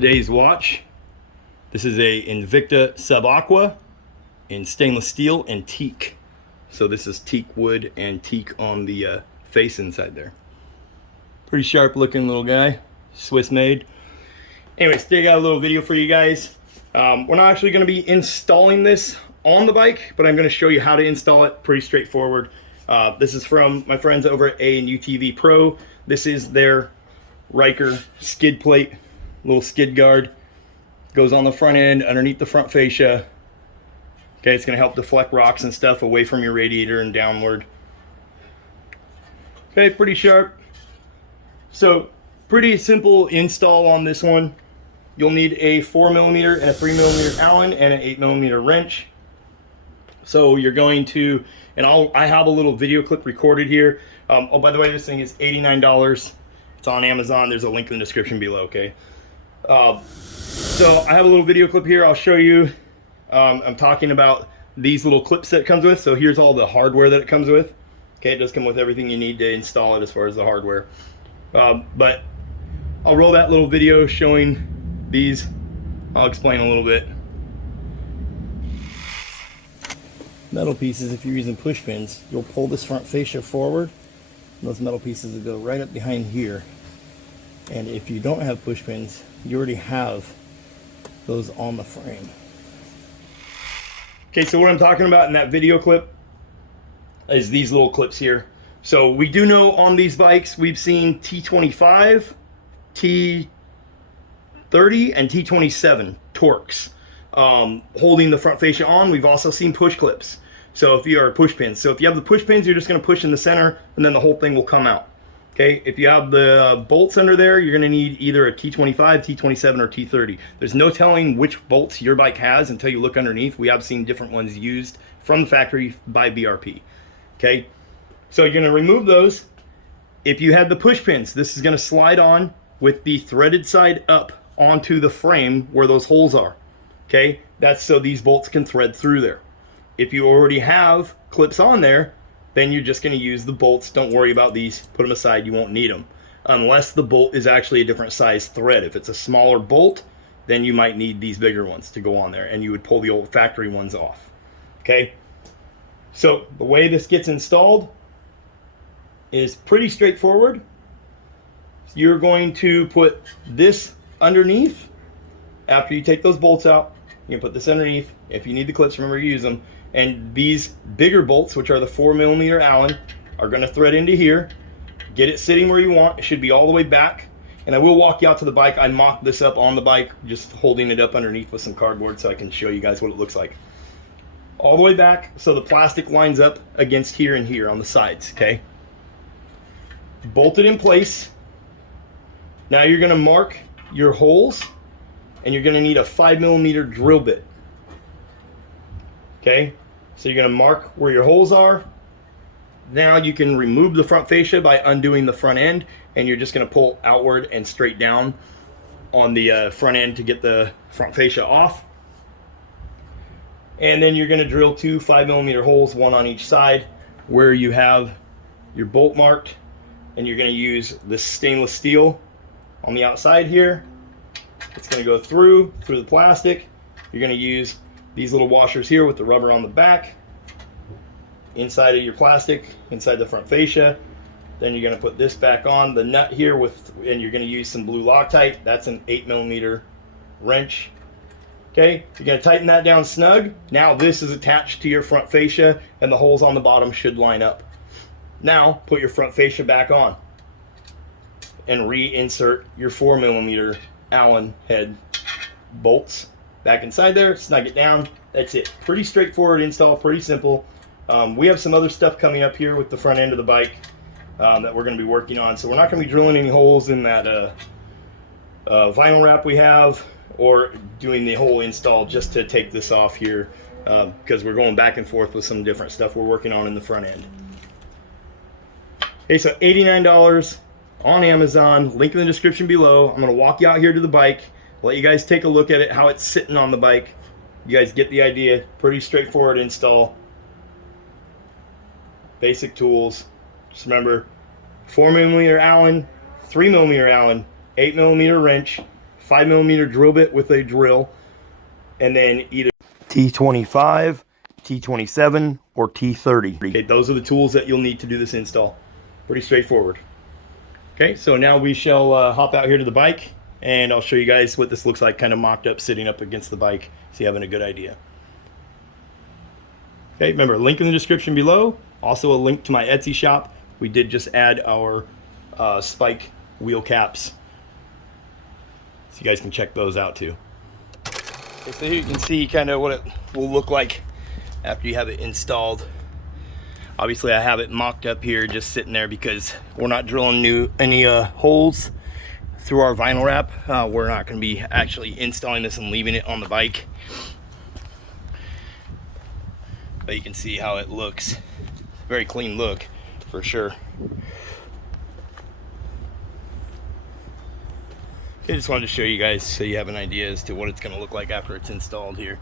today's watch. This is a Invicta Subaqua in stainless steel and teak. So this is teak wood and teak on the face inside there. Pretty sharp looking little guy, Swiss made. Anyways, today I got a little video for you guys. We're not actually going to be installing this on the bike, but I'm going to show you how to install it. Pretty straightforward. This is from my friends over at UTV Pro. This is their Ryker skid plate, little skid guard. Goes on the front end, underneath the front fascia. Okay, it's going to help deflect rocks and stuff away from your radiator and downward. Okay, pretty sharp. So, pretty simple install on this one. You'll need a 4mm and a 3mm Allen and an 8mm wrench. So you're going to, and I have a little video clip recorded here. Oh, by the way, this thing is $89. It's on Amazon. There's a link in the description below, okay? So I have a little video clip here. I'll show you. I'm talking about these little clips that it comes with. So here's all the hardware that it comes with. Okay, it does come with everything you need to install it as far as the hardware. But I'll roll that little video showing these. I'll explain a little bit. Metal pieces, if you're using push pins, you'll pull this front fascia forward, and those metal pieces will go right up behind here. And if you don't have push pins, you already have those on the frame. Okay, so what I'm talking about in that video clip is these little clips here. So we do know on these bikes, we've seen T25, T30, and T27 Torx holding the front fascia on. We've also seen push clips. So if you are push pins. So if you have the push pins, you're just going to push in the center and then the whole thing will come out. Okay, if you have the bolts under there, you're going to need either a T25, T27, or T30. There's no telling which bolts your bike has until you look underneath. We have seen different ones used from the factory by BRP. Okay, so you're going to remove those. If you had the push pins, this is going to slide on with the threaded side up onto the frame where those holes are. Okay, that's so these bolts can thread through there. If you already have clips on there, then you're just going to use the bolts. Don't worry about these. Put them aside. You won't need them. Unless the bolt is actually a different size thread. If it's a smaller bolt, then you might need these bigger ones to go on there. And you would pull the old factory ones off. Okay? So the way this gets installed is pretty straightforward. You're going to put this underneath. After you take those bolts out, you can put this underneath. If you need the clips, remember to use them. And these bigger bolts, which are the 4mm Allen, are going to thread into here. Get it sitting where you want. It should be all the way back. And I will walk you out to the bike. I mocked this up on the bike, just holding it up underneath with some cardboard so I can show you guys what it looks like. All the way back so the plastic lines up against here and here on the sides, okay? Bolt it in place. Now you're going to mark your holes, and you're going to need a 5mm drill bit. Okay, so you're going to mark where your holes are. Now you can remove the front fascia by undoing the front end, and you're just going to pull outward and straight down on the front end to get the front fascia off. And then you're going to drill two 5mm holes, one on each side, where you have your bolt marked, and you're going to use this stainless steel on the outside here. It's going to go through the plastic. You're going to use these little washers here with the rubber on the back, inside of your plastic, inside the front fascia. Then you're going to put this back on the nut here and you're going to use some blue Loctite. That's an 8mm wrench. Okay, you're going to tighten that down snug. Now this is attached to your front fascia and the holes on the bottom should line up. Now put your front fascia back on and reinsert your 4mm Allen head bolts back inside there, snug it down. That's it. Pretty straightforward install, pretty simple. We have some other stuff coming up here with the front end of the bike that we're going to be working on. So we're not going to be drilling any holes in that vinyl wrap we have, or doing the whole install just to take this off here, because we're going back and forth with some different stuff we're working on in the front end. Okay, so $89 on Amazon, link in the description below. I'm going to walk you out here to the bike, let you guys take a look at it, how it's sitting on the bike. You guys get the idea. Pretty straightforward install. Basic tools. Just remember, 4mm Allen, 3mm Allen, 8mm wrench, 5mm drill bit with a drill, and then either T25, T27, or T30. Okay, those are the tools that you'll need to do this install. Pretty straightforward. Okay, so now we shall hop out here to the bike, and I'll show you guys what this looks like kind of mocked up sitting up against the bike, so you having a good idea. Okay, remember, link in the description below. Also a link to my Etsy shop. We did just add our spike wheel caps, so you guys can check those out too. Okay, so here you can see kind of what it will look like after you have it installed. Obviously I have it mocked up here just sitting there because we're not drilling any holes through our vinyl wrap. We're not going to be actually installing this and leaving it on the bike. But you can see how it looks. Very clean look for sure. I just wanted to show you guys so you have an idea as to what it's going to look like after it's installed here.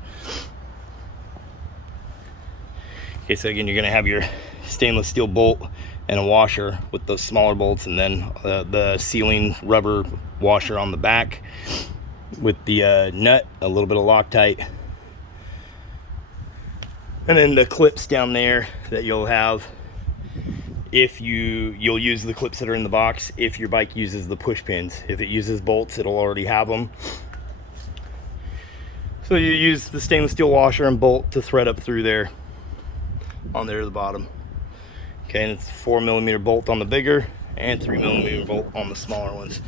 Okay, so again, you're going to have your stainless steel bolt and a washer with those smaller bolts, and then the sealing rubber washer on the back with the nut, a little bit of Loctite, and then the clips down there that you'll have. If you'll use the clips that are in the box if your bike uses the push pins. If it uses bolts, it'll already have them. So you use the stainless steel washer and bolt to thread up through there on there to the bottom. Okay, and it's 4mm bolt on the bigger and 3mm bolt on the smaller ones.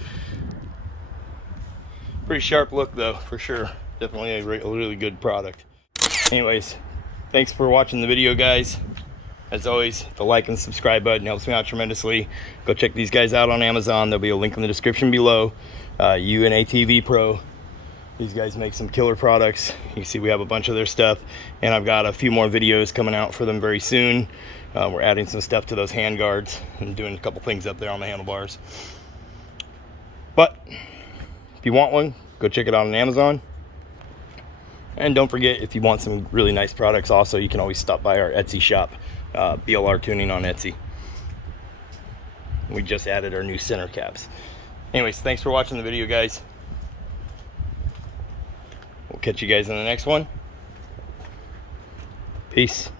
Pretty sharp look though, for sure. Definitely a really good product. Anyways, thanks for watching the video, guys. As always, the like and subscribe button helps me out tremendously. Go check these guys out on Amazon. There'll be a link in the description below. UTV Pro. These guys make some killer products. You can see we have a bunch of their stuff, and I've got a few more videos coming out for them very soon. We're adding some stuff to those hand guards and doing a couple things up there on the handlebars. But if you want one, go check it out on Amazon. And don't forget, if you want some really nice products also, you can always stop by our Etsy shop, BLRTUNING on Etsy. We just added our new center caps. Anyways, thanks for watching the video, guys. We'll catch you guys in the next one. Peace.